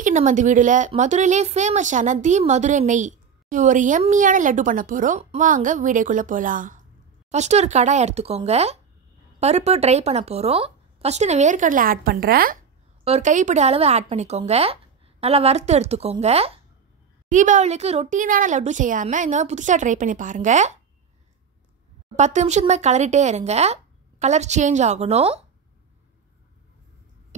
இன்னைக்கு நம்ம இந்த வீடியோல மதுரையிலே ஃபேமஸான தி மதுரை நெய் ஒரு எம்மியான லட்டு பண்ண போகிறோம். வாங்க வீடியோக்குள்ளே போகலாம். ஃபஸ்ட்டு ஒரு கடாய் எடுத்துக்கோங்க. பருப்பு ட்ரை பண்ண போகிறோம். ஃபஸ்ட்டு நான் வேர்க்கடலை ஆட் பண்ணுறேன். ஒரு கைப்பிடி அளவு ஆட் பண்ணிக்கோங்க. நல்லா வறுத்து எடுத்துக்கோங்க. தீபாவளிக்கு ரொட்டீனான லட்டு செய்யாமல் இந்த மாதிரி புதுசாக ட்ரை பண்ணி பாருங்கள். 10 நிமிஷத்து மாதிரி கலரிட்டே இருங்க. கலர் சேஞ்ச் ஆகணும்.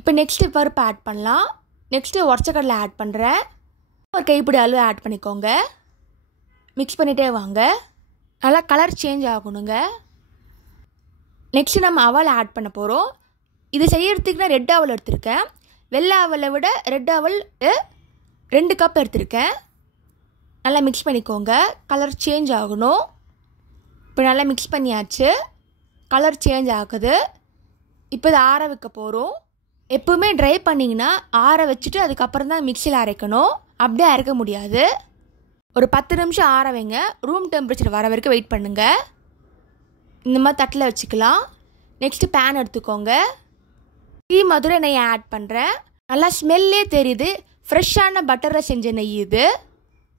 இப்போ நெக்ஸ்ட்டு பருப்பு ஆட் பண்ணலாம். நெக்ஸ்ட்டு உடச்சக்கடலை ஆட் பண்ணுறேன். ஒரு கைப்பிடி அளவு ஆட் பண்ணிக்கோங்க. மிக்ஸ் பண்ணிகிட்டே வாங்க. நல்லா கலர் சேஞ்ச் ஆகணுங்க. நெக்ஸ்ட்டு நம்ம அவல் ஆட் பண்ண போகிறோம். இது செய்யறதுக்கு நான் ரெட் அவல் எடுத்திருக்கேன். வெள்ளை அவலை விட ரெட் அவல் 2 கப் எடுத்திருக்கேன். நல்லா மிக்ஸ் பண்ணிக்கோங்க. கலர் சேஞ்ச் ஆகணும். இப்போ நல்லா மிக்ஸ் பண்ணியாச்சு. கலர் சேஞ்ச் ஆகுது. இப்போ இதை ஆற வைக்க போகிறோம். எப்பவுமே ட்ரை பண்ணிங்கன்னா ஆற வச்சுட்டு அதுக்கப்புறம் தான் மிக்சியில் அரைக்கணும். அப்படியே அரைக்க முடியாது. ஒரு 10 நிமிஷம் ஆற வைங்க. ரூம் டெம்பரேச்சர் வர வரைக்கும் வெயிட் பண்ணுங்கள். இந்த மாதிரி தட்டில் வச்சுக்கலாம். நெக்ஸ்ட்டு பேன் எடுத்துக்கோங்க. தி மதுரை நெய் ஆட் பண்ணுறேன். நல்லா ஸ்மெல்லே தெரியுது. ஃப்ரெஷ்ஷான பட்டரில் செஞ்ச நெய் இது.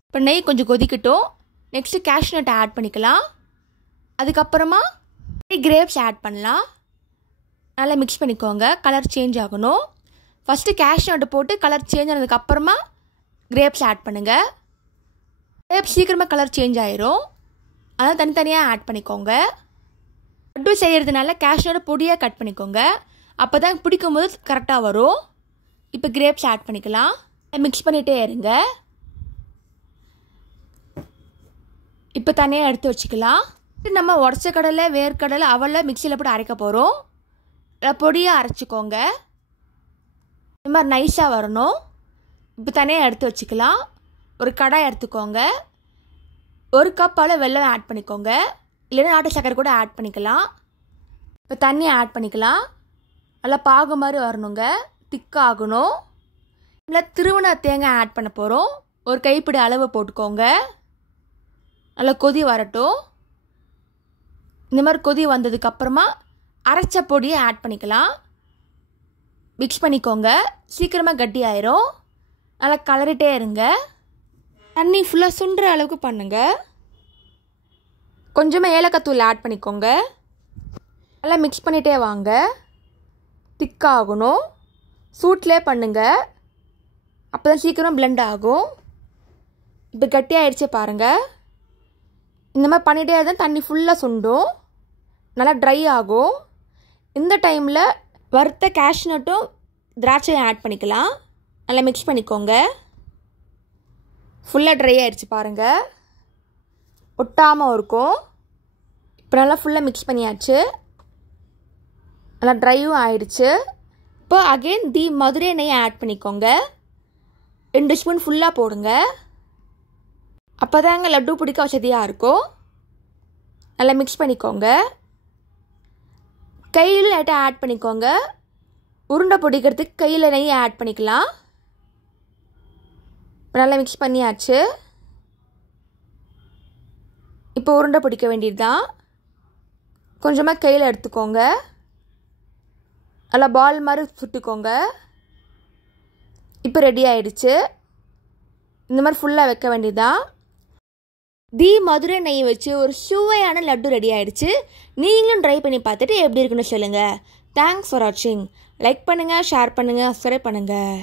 இப்போ நெய் கொஞ்சம் கொதிக்கட்டும். நெக்ஸ்ட்டு கேஷ்நட் ஆட் பண்ணிக்கலாம். அதுக்கப்புறமா கிரேப்ஸ் ஆட் பண்ணலாம். நல்லா மிக்ஸ் பண்ணிக்கோங்க. கலர் சேஞ்ச் ஆகணும். ஃபஸ்ட்டு கேஷ்நட் போட்டு கலர் சேஞ்ச் ஆனதுக்கப்புறமா கிரேப்ஸ் ஆட் பண்ணுங்கள். கிரேப்ஸ் சீக்கிரமாக கலர் சேஞ்ச் ஆயிரும். அதனால் தனித்தனியாக ஆட் பண்ணிக்கோங்க. லட்டு செய்கிறதுனால கேஷ்நட் பொடியாக கட் பண்ணிக்கோங்க. அப்போ தான் பிடிக்கும்போது கரெக்டாக வரும். இப்போ கிரேப்ஸ் ஆட் பண்ணிக்கலாம். மிக்ஸ் பண்ணிகிட்டே இருங்க. இப்போ தனியாக எடுத்து வச்சுக்கலாம். நம்ம உடச்ச கடலை வேர்க்கடலை அவலை மிக்சியில் போட்டு அரைக்க போகிறோம். பொடியாக அரைச்சிக்கோங்க. இந்த மாதிரி நைஸாக வரணும். இப்போ தனியாக எடுத்து வச்சுக்கலாம். ஒரு கடாய் எடுத்துக்கோங்க. 1 கப் அளவு வெல்லம் ஆட் பண்ணிக்கோங்க. இல்லைன்னா நாட்டு சக்கரை கூட ஆட் பண்ணிக்கலாம். இப்போ தண்ணி ஆட் பண்ணிக்கலாம். நல்லா பாகு மாதிரி வரணுங்க. திக்காக ஆகணும். இல்லை திருவண்ண தேங்காய் ஆட் பண்ண போகிறோம். ஒரு கைப்பிடி அளவு போட்டுக்கோங்க. நல்லா கொதி வரட்டும். இந்த மாதிரி கொதி வந்ததுக்கப்புறமா அரைச்ச பொடியை ஆட் பண்ணிக்கலாம். மிக்ஸ் பண்ணிக்கோங்க. சீக்கிரமாக கட்டி ஆயிரும். நல்லா கலரிட்டே இருங்க. தண்ணி ஃபுல்லாக சுண்டுற அளவுக்கு பண்ணுங்க. கொஞ்சமாக ஏலக்காய் தூள் ஆட் பண்ணிக்கோங்க. நல்லா மிக்ஸ் பண்ணிகிட்டே வாங்க. திக்காகணும். சூட்லேயே பண்ணுங்க. அப்போ தான் சீக்கிரம் பிளெண்ட் ஆகும். இப்போ கட்டி ஆகிடுச்சே பாருங்கள். இந்த மாதிரி பண்ணிகிட்டே தான் தண்ணி ஃபுல்லாக சுண்டும். நல்லா ட்ரை ஆகும். இந்த டைமில் வறுத்த கேஷ்நட்டும் திராட்சையும் ஆட் பண்ணிக்கலாம். நல்லா மிக்ஸ் பண்ணிக்கோங்க. ஃபுல்லாக ட்ரை ஆகிடுச்சு பாருங்கள். ஒட்டாமல் இருக்கும். இப்போ நல்லா ஃபுல்லாக மிக்ஸ் பண்ணியாச்சு. நல்லா ட்ரையும் ஆகிடுச்சு. இப்போ அகெயின் தி மதுரை நெய் ஆட் பண்ணிக்கோங்க. 2 ஸ்பூன் ஃபுல்லாக போடுங்க. அப்போ தாங்க லட்டு பிடிக்க வசதியாக இருக்கும். நல்லா மிக்ஸ் பண்ணிக்கோங்க. கையில் லைட்டாக ஆட் பண்ணிக்கோங்க. உருண்டை பிடிக்கிறதுக்கு கையில் நெய் ஆட் பண்ணிக்கலாம். நல்லா மிக்ஸ் பண்ணியாச்சு. இப்போ உருண்டை பிடிக்க வேண்டியது தான். கொஞ்சமாக கையில் எடுத்துக்கோங்க. நல்லா பால் மாதிரி சுட்டுக்கோங்க. இப்போ ரெடி ஆகிடுச்சு. இந்த மாதிரி ஃபுல்லாக வைக்க வேண்டியது தான். தி மதுரை நெய் வச்சு ஒரு சுவையான லட்டு ரெடி ஆகிடுச்சு. நீங்களும் ட்ரை பண்ணி பார்த்துட்டு எப்படி இருக்குன்னு சொல்லுங்கள். தேங்க்ஸ் ஃபார் வாட்சிங். லைக் பண்ணுங்கள், ஷேர் பண்ணுங்கள், சப்ஸ்கிரைப் பண்ணுங்கள்.